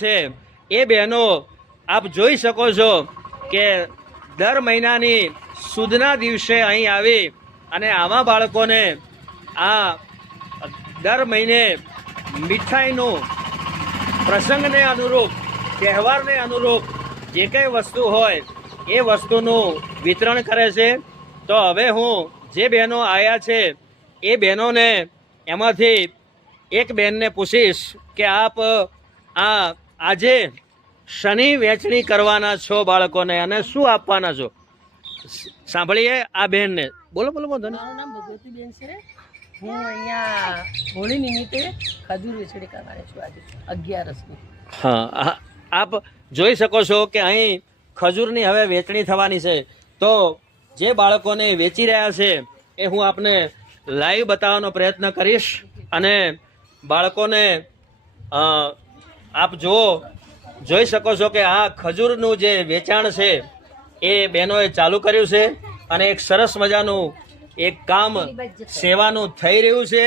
છે એ બહેનો આપ જોઈ શકો છો કે દર મહિનાની સુદના દિવસે અહીં આવી અને આવા બાળકોને આ દર મહિને મીઠાઈનું પ્રસંગને અનુરૂપ તહેવારને અનુરૂપ જે કંઈ વસ્તુ હોય એ વસ્તુનું વિતરણ કરે છે। તો હવે હું જે બહેનો આવ્યા છે એ બહેનોને એમાંથી એક બહેનને પૂછીશ કે આપ આજે શની વહેંચણી કરવાના છો બાળકોને અને શું આપવાના છો? સાંભળીએ આ બહેનને। બોલો બોલો બોલો। મારું નામ ભગવતીબેન છે। હું અહીંયા હોળી નિમિત્તે ખજૂર વેચણી કરવાની છું આજે 11 હા, આપ જોઈ શકો છો કે અહીં ખજૂરની હવે વેચણી થવાની છે। તો જે બાળકોને વેચી રહ્યા છે એ હું આપને લાઈવ બતાવવાનો પ્રયત્ન કરીશ અને બાળકોને આપ જોઈ શકો છો કે આ ખજૂરનું જે વેચાણ છે એ બહેનોએ ચાલુ કર્યું છે અને એક સરસ મજાનું એક કામ સેવાનું થઈ રહ્યું છે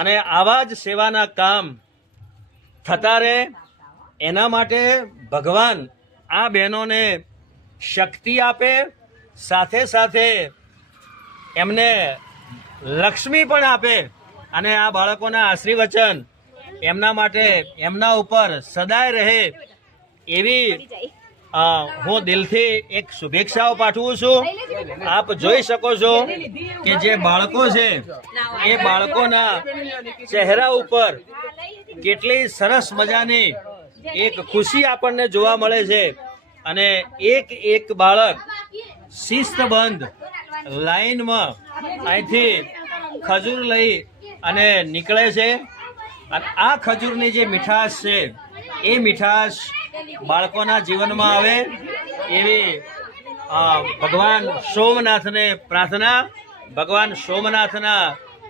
અને આવા જ સેવાના કામ થતા રહે એના માટે ભગવાન આ બહેનોને શક્તિ આપે, સાથે સાથે એમને લક્ષ્મી પણ આપે અને આ બાળકોના આશીર્વચન એમના માટે એમના ઉપર સદાય રહે એવી હું દિલથી એક શુભેચ્છાઓ પાઠવું છું। આપ જોઈ શકો છો કે જે બાળકો છે એ બાળકોના ચહેરા ઉપર કેટલી સરસ મજાની એક ખુશી આપણને જોવા મળે છે અને એક એક બાળક શિસ્તબંધ લાઈનમાં અહીંથી ખજૂર લઈ અને નીકળે છે અને આ ખજૂરની જે મીઠાશ છે એ મીઠાશ બાળકોના જીવનમાં આવે એવી ભગવાન સોમનાથને પ્રાર્થના। ભગવાન સોમનાથના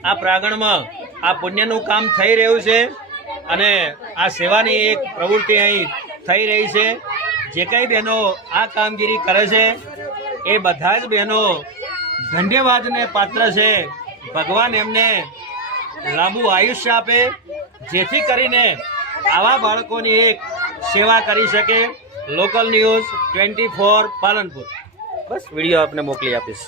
આ પ્રાંગણમાં આ પુણ્યનું કામ થઈ રહ્યું છે અને આ સેવાની એક પ્રવૃત્તિ અહીં થઈ રહી છે। જે કંઈ બહેનો આ કામગીરી કરે છે એ બધા જ બહેનો ધન્યવાદને પાત્ર છે। ભગવાન એમને લાંબુ આયુષ્ય આપે જેથી કરીને આવા બાળકોની એક સેવા કરી શકે। Local news 24 Palanpur. બસ વિડીયો આપને મોકલી આપીશ।